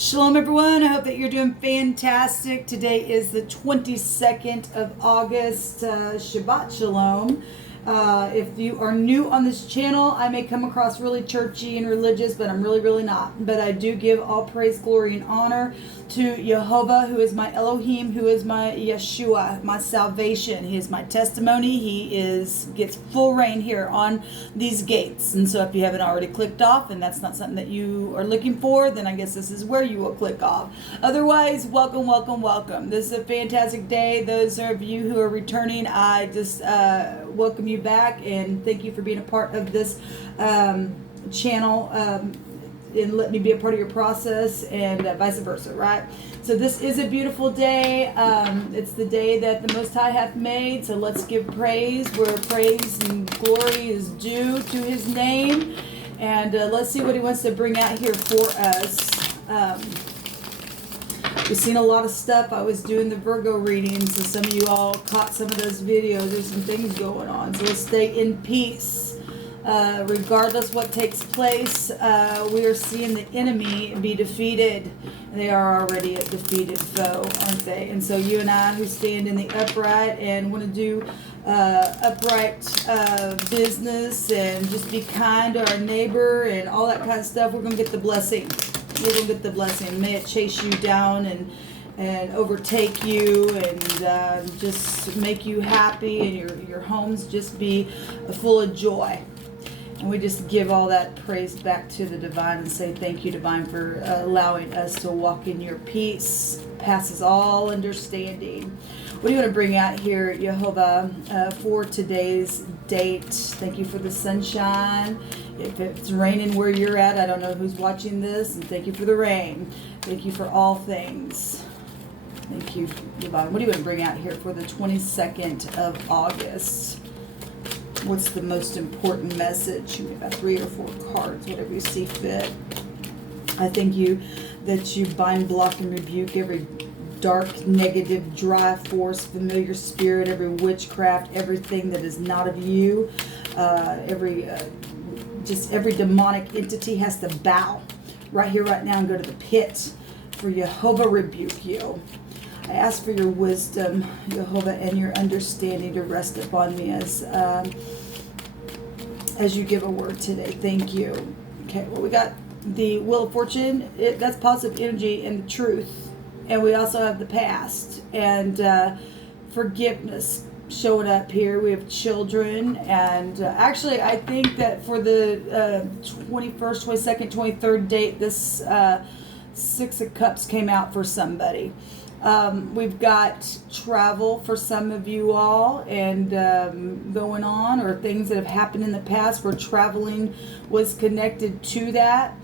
Shalom everyone, I hope that you're doing fantastic. Today is the 22nd of August. Shabbat Shalom. If you are new on this channel, I may come across really churchy and religious, but I'm really not. But I do give all praise, glory, and honor to Jehovah, who is my Elohim, who is my Yeshua, my salvation. He is my testimony. He gets full reign here on these gates. And so if you haven't already clicked off and that's not something that you are looking for, then I guess this is where you will click off. Otherwise, welcome. This is a fantastic day. Those of you who are returning, I just welcome you back and thank you for being a part of this channel. And let me be a part of your process and vice versa, right? So this is a beautiful day. It's the day that the Most High hath made, so let's give praise where praise and glory is due to his name. And let's see what he wants to bring out here for us. We've seen a lot of stuff. I was doing the Virgo readings, so some of you all caught some of those videos. There's some things going on, so let's stay in peace. Regardless what takes place, we are seeing the enemy be defeated. They are already a defeated foe, aren't they? And so you and I who stand in the upright and want to do upright business and just be kind to our neighbor and all that kind of stuff, we're going to get the blessing. We're going to get the blessing. May it chase you down and overtake you and just make you happy and your homes just be full of joy. And we just give all that praise back to the divine and say thank you, divine, for allowing us to walk in your peace, passes all understanding. What do you want to bring out here, Jehovah, for today's date? Thank you for the sunshine. If it's raining where you're at, I don't know who's watching this, and thank you for the rain. Thank you for all things. Thank you, divine. What do you want to bring out here for the 22nd of August? What's the most important message? We got 3 or 4 cards, whatever you see fit. I thank you that you bind, block, and rebuke every dark, negative, dry force, familiar spirit, every witchcraft, everything that is not of you. Every demonic entity has to bow right here, right now, and go to the pit. For Jehovah rebuke you. I ask for your wisdom, Jehovah, and your understanding to rest upon me as you give a word today. Thank you. Okay, well, we got the Wheel of Fortune. That's positive energy and the truth. And we also have the past and forgiveness showing up here. We have children. And actually, I think that for the 21st, 22nd, 23rd date, this 6 of Cups came out for somebody. We've got travel for some of you all and going on, or things that have happened in the past where traveling was connected to that.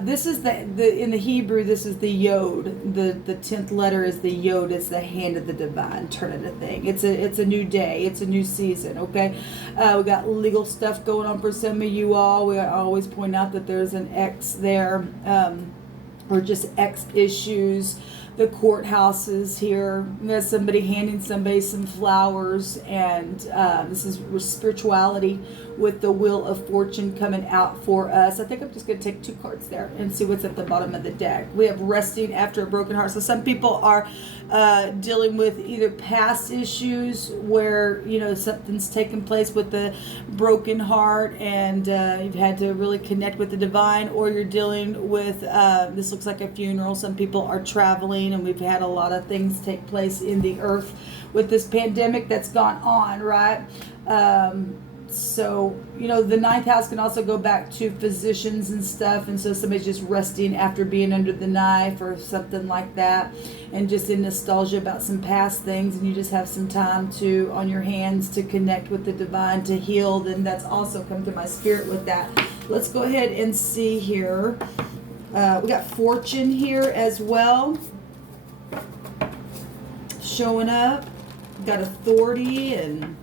This is in the Hebrew, this is the Yod. The 10th letter is the Yod. It's the hand of the divine, turn it a thing. It's a new day. It's a new season, okay? We got legal stuff going on for some of you all. We always point out that there's an X there, or just X issues. The courthouses here. There's somebody handing somebody some flowers, and this is spirituality with the Wheel of Fortune coming out for us. I think I'm just going to take 2 cards there and see what's at the bottom of the deck. We have resting after a broken heart. So some people are dealing with either past issues where, you know, something's taken place with the broken heart and you've had to really connect with the divine, or you're dealing with, this looks like a funeral. Some people are traveling, and we've had a lot of things take place in the earth with this pandemic that's gone on, right? So, you know, the 9th house can also go back to physicians and stuff. And so somebody's just resting after being under the knife or something like that, and just in nostalgia about some past things. And you just have some time on your hands to connect with the divine, to heal. Then that's also come to my spirit with that. Let's go ahead and see here. We got fortune here as well showing up. We got authority and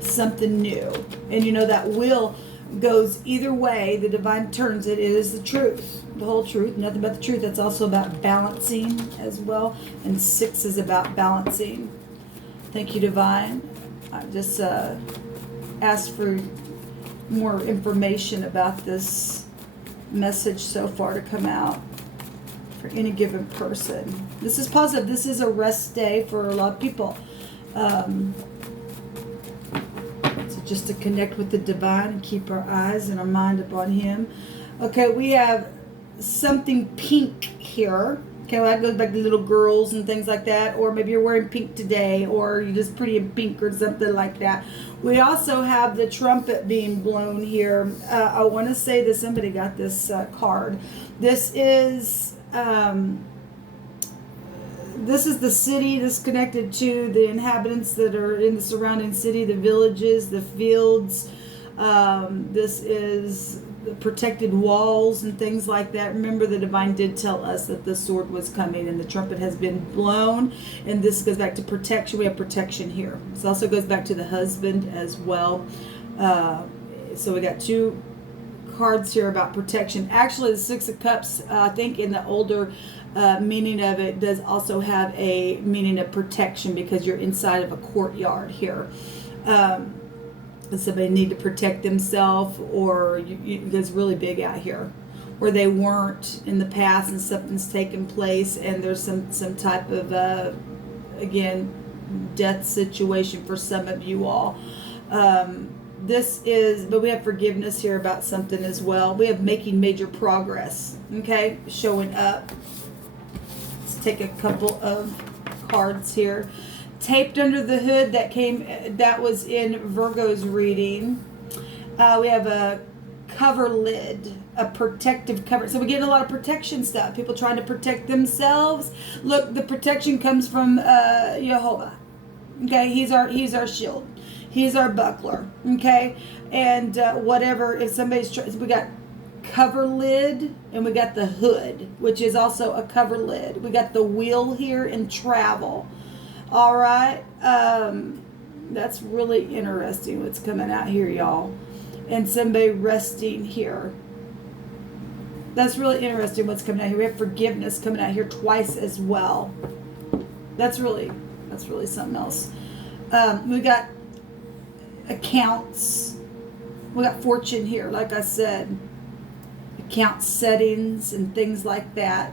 something new. And you know, that wheel goes either way. The divine turns it. It is the truth, the whole truth, nothing but the truth. That's also about balancing as well. And 6 is about balancing. Thank you, divine. I just asked for more information about this message so far to come out for any given person. This is positive. This is a rest day for a lot of people. So just to connect with the divine and keep our eyes and our mind upon him. Okay, we have something pink here. Okay, well, that goes back to little girls and things like that. Or maybe you're wearing pink today, or you're just pretty in pink or something like that. We also have the trumpet being blown here. I want to say that somebody got this card. This is the city. This is connected to the inhabitants that are in the surrounding city, the villages, the fields. This is the protected walls and things like that. Remember, the divine did tell us that the sword was coming and the trumpet has been blown, and this goes back to protection. We have protection here. This also goes back to the husband as well. So we got two cards here about protection. Actually, the Six of Cups, I think in the older meaning of it, does also have a meaning of protection, because you're inside of a courtyard here. Somebody need to protect themselves, or it's really big out here, where they weren't in the past and something's taken place, and there's some type of again, death situation for some of you all. But we have forgiveness here about something as well. We have making major progress, okay, showing up. Let's take a couple of cards here. Taped under the hood, that was in Virgo's reading. We have a cover lid, a protective cover. So we get a lot of protection stuff. People trying to protect themselves. Look, the protection comes from Jehovah. Okay, he's our shield. He's our buckler. Okay, and whatever, if somebody's we got cover lid, and we got the hood, which is also a cover lid. We got the wheel here and travel. All right, that's really interesting what's coming out here, y'all. And somebody resting here. That's really interesting what's coming out here. We have forgiveness coming out here twice as well. That's really something else. We got accounts. We got fortune here, like I said. Account settings and things like that.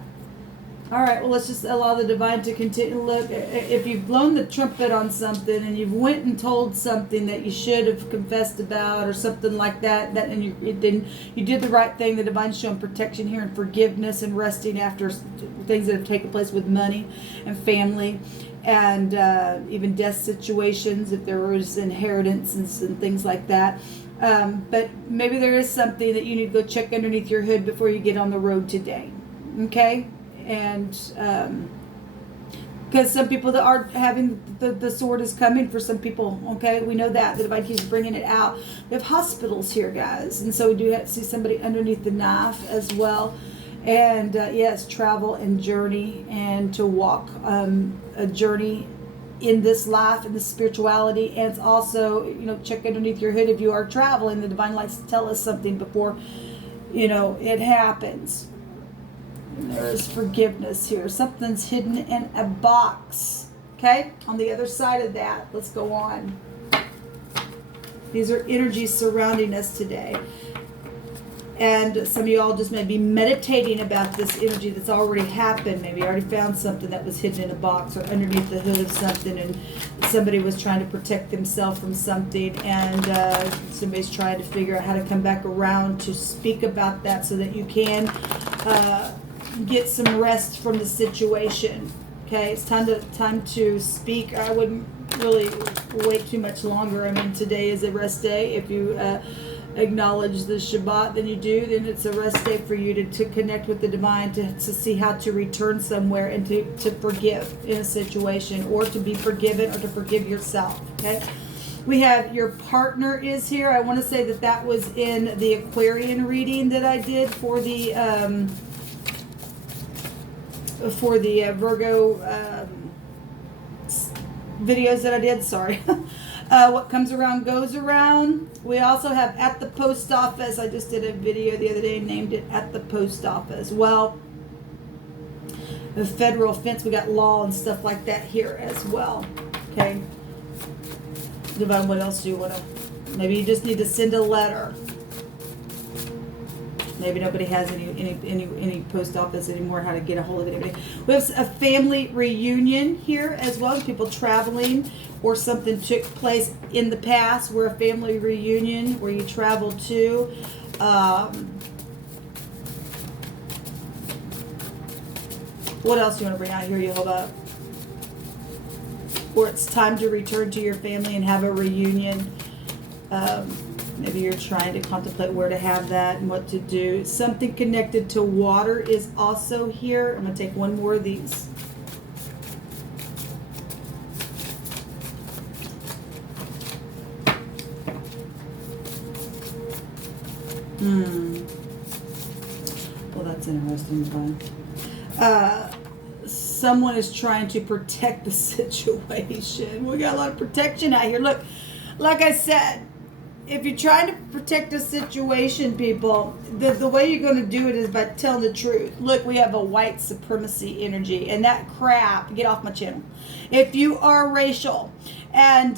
All right, well, let's just allow the divine to continue. Look, if you've blown the trumpet on something and you've went and told something that you should have confessed about or something like that, and you did the right thing, the divine's showing protection here and forgiveness and resting after things that have taken place with money and family and even death situations, if there was inheritance and things like that. But maybe there is something that you need to go check underneath your hood before you get on the road today, okay? And because some people that are having the sword is coming for some people, okay, we know that the divine keeps bringing it out. We have hospitals here, guys, and so we do have to see somebody underneath the knife as well. And yes, travel and journey, and to walk a journey in this life, in the spirituality. And it's also, check underneath your hood if you are traveling. The divine likes to tell us something before it happens. And there's forgiveness here. Something's hidden in a box. Okay? On the other side of that, let's go on. These are energies surrounding us today. And some of you all just may be meditating about this energy that's already happened. Maybe you already found something that was hidden in a box or underneath the hood of something, and somebody was trying to protect themselves from something, and somebody's trying to figure out how to come back around to speak about that so that you can get some rest from the situation. Okay, it's time to speak. I wouldn't really wait too much longer. I mean, today is a rest day. If you acknowledge the Shabbat, then it's a rest day for you to connect with the divine, to see how to return somewhere and to forgive in a situation, or to be forgiven, or to forgive yourself. Okay, we have your partner is here. I want to say that was in the Aquarian reading that I did for the Virgo videos that I did. Sorry. What comes around goes around. We also have at the post office. I just did a video the other day and named it at the post office. Well, the federal offense, we got law and stuff like that here as well. Okay. Divine, what else do you want to? Maybe you just need to send a letter. Maybe nobody has any post office anymore, how to get a hold of anybody. We have a family reunion here as well. People traveling, or something took place in the past. We're a family reunion where you travel to. What else do you want to bring out here, Yehovah? Or it's time to return to your family and have a reunion. Maybe you're trying to contemplate where to have that and what to do. Something connected to water is also here. I'm going to take one more of these. Well, that's interesting. Someone is trying to protect the situation. We got a lot of protection out here. Look, like I said, if you're trying to protect a situation, people, the way you're going to do it is by telling the truth. Look, we have a white supremacy energy, and that crap, get off my channel. If you are racial and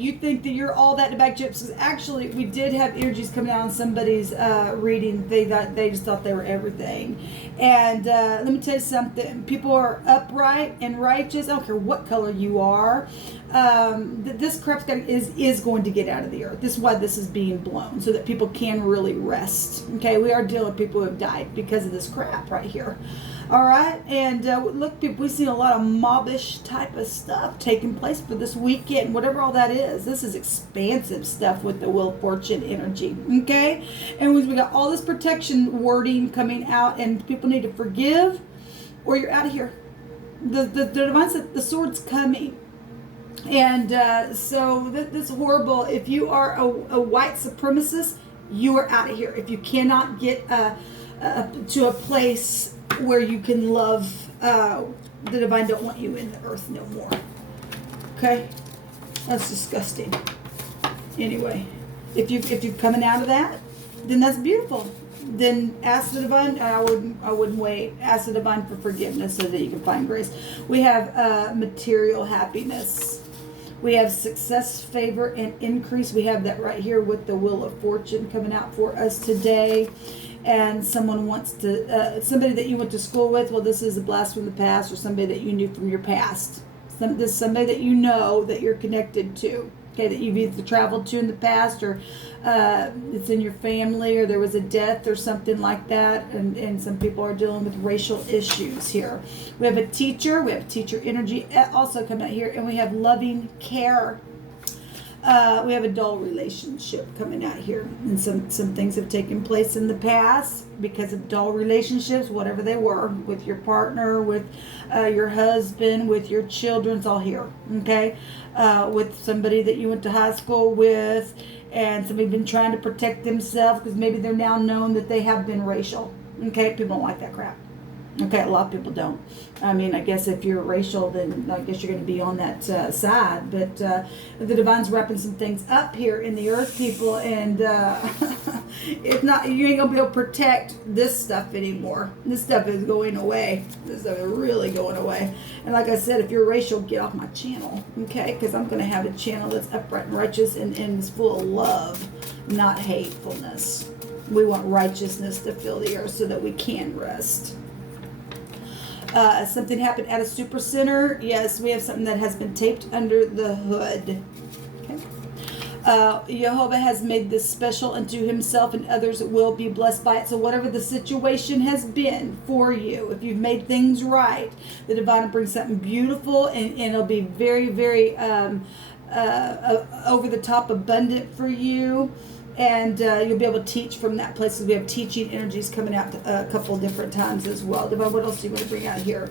you think that you're all that in a bag of chips, because actually we did have energies coming out on somebody's reading. They just thought they were everything. And let me tell you something. People are upright and righteous. I don't care what color you are. This crap is going to get out of the earth. This is why this is being blown, so that people can really rest. Okay, we are dealing with people who have died because of this crap right here. All right, and look, people, we've seen a lot of mobbish type of stuff taking place for this weekend, whatever all that is. This is expansive stuff with the Wheel of Fortune energy, okay? And we got all this protection wording coming out, and people need to forgive, or you're out of here. The divine said the sword's coming. And so this is horrible. If you are a white supremacist, you are out of here. If you cannot get to a place where you can love, the divine don't want you in the earth no more. Okay? That's disgusting. Anyway, if you're coming out of that, then that's beautiful. Then ask the divine. I wouldn't wait. Ask the divine for forgiveness so that you can find grace. We have material happiness. We have success, favor, and increase. We have that right here with the Wheel of Fortune coming out for us today. And someone wants to, somebody that you went to school with, well, this is a blast from the past, or somebody that you knew from your past. This is somebody that you know that you're connected to, okay, that you've either traveled to in the past, or it's in your family, or there was a death or something like that. And some people are dealing with racial issues here. We have a teacher. We have teacher energy also coming out here. And we have loving care. We have a dull relationship coming out here, and some things have taken place in the past because of dull relationships, whatever they were, with your partner, with your husband, with your children. It's all here, okay? With somebody that you went to high school with, and somebody been trying to protect themselves because maybe they're now known that they have been racial. Okay, people don't like that crap. Okay, a lot of people don't. I mean, I guess if you're racial, then I guess you're going to be on that side. But the divine's wrapping some things up here in the earth, people, and if not, you ain't going to be able to protect this stuff anymore. This stuff is going away. This stuff is really going away. And like I said, if you're racial, get off my channel, okay? Because I'm going to have a channel that's upright and righteous and is full of love, not hatefulness. We want righteousness to fill the earth so that we can rest. Something happened at a super center. Yes, we have something that has been taped under the hood. Okay. Jehovah has made this special unto himself, and others will be blessed by it. So whatever the situation has been for you, if you've made things right, the divine will bring something beautiful, and it'll be very, very over the top abundant for you. And you'll be able to teach from that place. We have teaching energies coming out a couple different times as well. Divine, what else do you want to bring out here?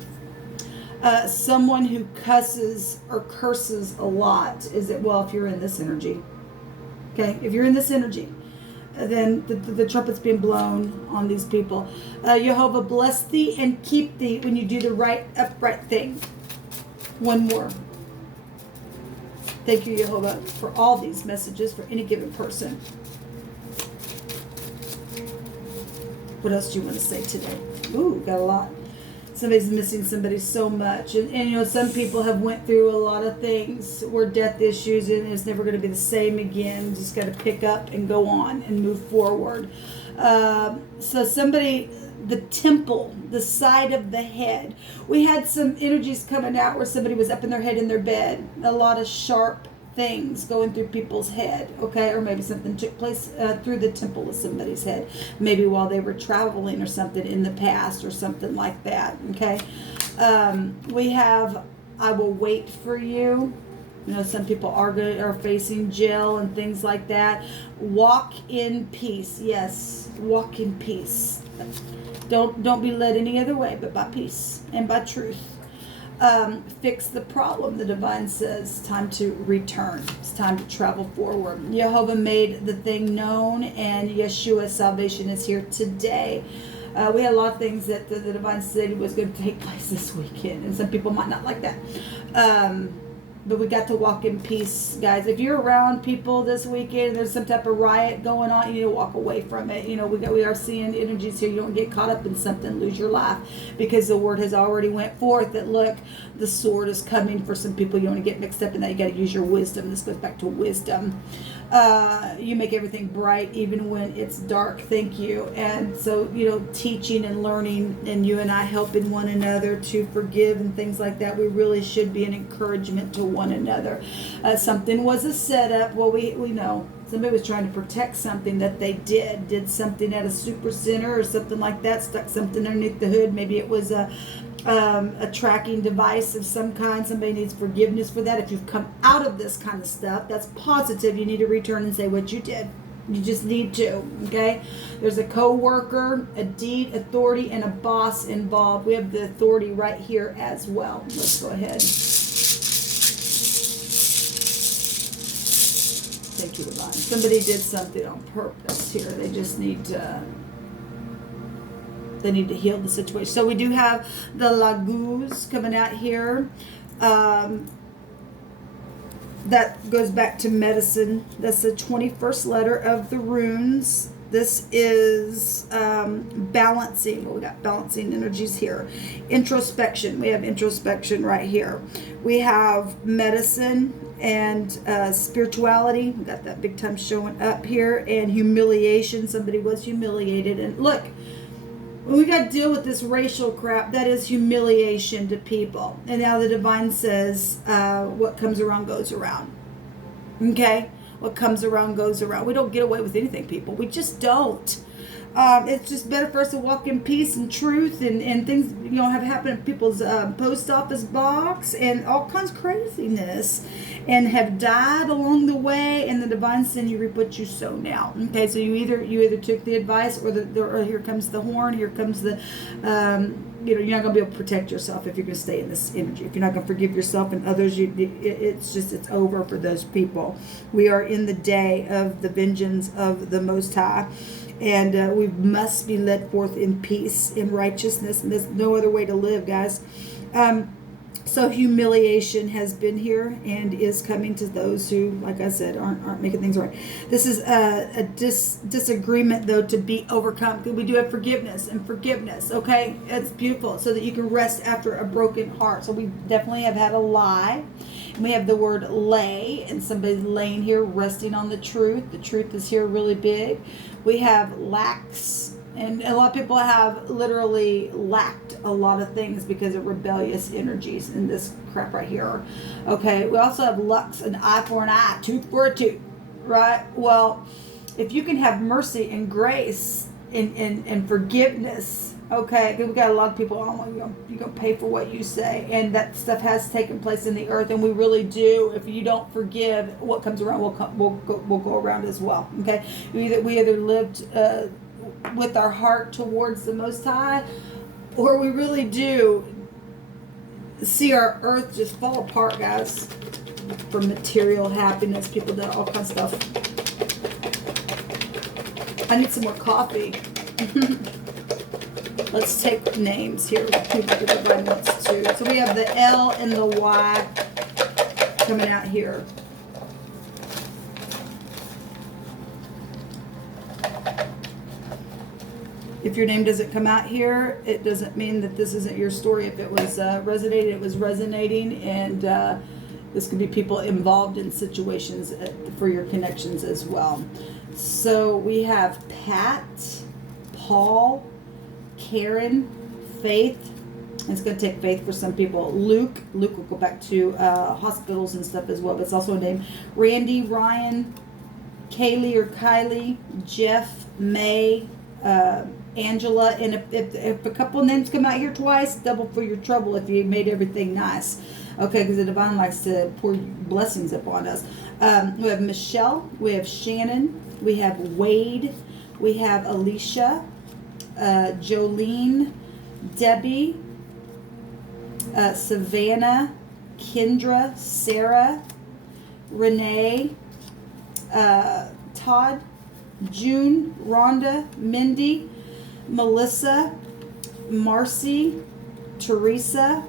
Someone who cusses or curses a lot. Is it, well, if you're in this energy. Okay, if you're in this energy, then the trumpet's being blown on these people. Jehovah, bless thee and keep thee when you do the right, upright thing. One more. Thank you, Jehovah, for all these messages for any given person. What else do you want to say today? Ooh, got a lot. Somebody's missing somebody so much. And you know, some people have went through a lot of things, were death issues, and it's never going to be the same again. Just got to pick up and go on and move forward. So somebody, the temple, the side of the head. We had some energies coming out where somebody was up in their head in their bed. A lot of sharp things going through people's head, okay? Or maybe something took place through the temple of somebody's head. Maybe while they were traveling or something in the past or something like that, okay? We have, I will wait for you. You know, some people are facing jail and things like that. Walk in peace. Yes, walk in peace. Don't be led any other way but by peace and by truth. Fix the problem. The divine says time to return. It's time to travel forward. Jehovah made the thing known, and Yeshua's salvation is here today. We had a lot of things that the divine said was going to take place this weekend, and some people might not like that. But we got to walk in peace, guys. If you're around people this weekend and there's some type of riot going on, you need to walk away from it. You know, we are seeing energies here. You don't get caught up in something, lose your life, because the word has already went forth that, look, the sword is coming for some people. You don't want to get mixed up in that. You got to use your wisdom. This goes back to wisdom. You make everything bright even when it's dark. Thank you. And so, you know, teaching and learning, and you and I helping one another to forgive and things like that, we really should be an encouragement to one another. Something was a setup. Well, we know somebody was trying to protect something that they did something at a super center or something like that, stuck something underneath the hood. Maybe it was a tracking device of some kind. Somebody needs forgiveness for that. If you've come out of this kind of stuff, that's positive. You need to return and say what you did. You just need to, okay? There's a co-worker, a deed, authority, and a boss involved. We have the authority right here as well. Let's go ahead. Thank you, Divine. Somebody did something on purpose here. They just need to... They need to heal the situation. So we do have the Laguz coming out here. That goes back to medicine. That's the 21st letter of the runes. This is balancing. Well, we got balancing energies here. Introspection. We have introspection right here. We have medicine and spirituality. We got that big time showing up here. And humiliation. Somebody was humiliated. And look, when we got to deal with this racial crap, that is humiliation to people. And now the divine says, what comes around goes around. Okay? What comes around goes around. We don't get away with anything, people. We just don't. It's just better for us to walk in peace and truth, and things, you know, have happened in people's post office box and all kinds of craziness, and have died along the way. And the divine sin, you reap what you sow now. Okay, so you either took the advice, or or here comes the horn, here comes the you're not going to be able to protect yourself if you're going to stay in this energy. If you're not going to forgive yourself and others, it's over for those people. We are in the day of the vengeance of the Most High. And we must be led forth in peace, in righteousness, and there's no other way to live, guys. So humiliation has been here and is coming to those who, like I said, aren't making things right. This is a disagreement, though, to be overcome. We do have forgiveness, okay? It's beautiful, so that you can rest after a broken heart. So we definitely have had a lie. And we have the word lay, and somebody's laying here resting on the truth. The truth is here really big. We have lacks. And a lot of people have literally lacked a lot of things because of rebellious energies in this crap right here. Okay, we also have lux, an eye for an eye, tooth for a tooth, right? Well, if you can have mercy and grace and forgiveness, okay, we got a lot of people, you're going to pay for what you say. And that stuff has taken place in the earth, and we really do. If you don't forgive, what comes around will go around as well, okay? We either lived... with our heart towards the Most High, or we really do see our earth just fall apart, guys, for material happiness. People do all kinds of stuff. I need some more coffee. Let's take names here. So we have the L and the Y coming out here. If your name doesn't come out here, it doesn't mean that this isn't your story. If it was resonating, it was resonating, and this could be people involved in situations for your connections as well. So we have Pat, Paul, Karen, Faith. It's going to take faith for some people. Luke will go back to hospitals and stuff as well, but it's also a name. Randy, Ryan, Kaylee or Kylie, Jeff, May, Angela. And if a couple of names come out here twice, double for your trouble if you made everything nice. Okay, because the divine likes to pour blessings upon us. We have Michelle, we have Shannon, we have Wade, we have Alicia, Jolene, Debbie, Savannah, Kendra, Sarah, Renee, Todd, June, Rhonda, Mindy, Melissa, Marcy, Teresa,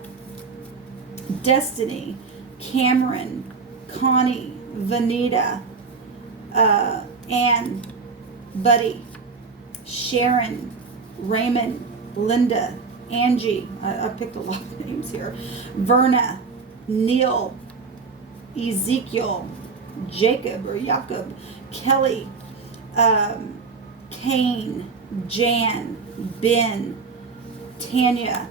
Destiny, Cameron, Connie, Vanita, Ann, Buddy, Sharon, Raymond, Linda, Angie, I picked a lot of names here, Verna, Neil, Ezekiel, Jacob or Jacob, Kelly, Kane, Jan, Ben, Tanya,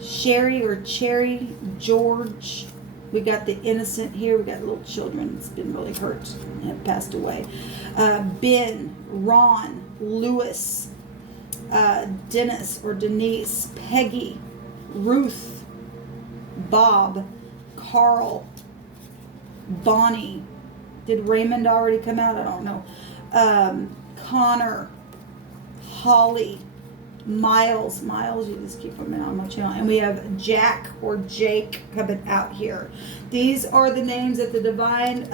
Sherry or Cherry, George. We got the innocent here. We got little children that's been really hurt and have passed away. Ben, Ron, Lewis, Dennis or Denise, Peggy, Ruth, Bob, Carl, Bonnie. Did Raymond already come out? I don't know. Connor, Holly, Miles, you just keep them on my channel. And we have Jack or Jake coming out here. These are the names that the divine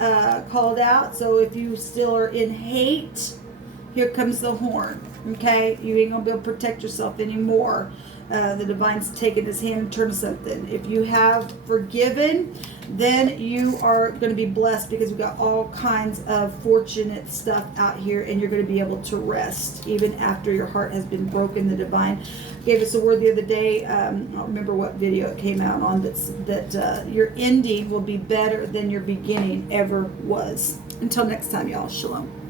called out. So if you still are in hate, here comes the horn. Okay, you ain't gonna be able to protect yourself anymore. The divine's taking his hand and turning something. If you have forgiven, then you are going to be blessed, because we've got all kinds of fortunate stuff out here, and you're going to be able to rest even after your heart has been broken. The divine gave us a word the other day. I don't remember what video it came out on, that your ending will be better than your beginning ever was. Until next time, y'all. Shalom.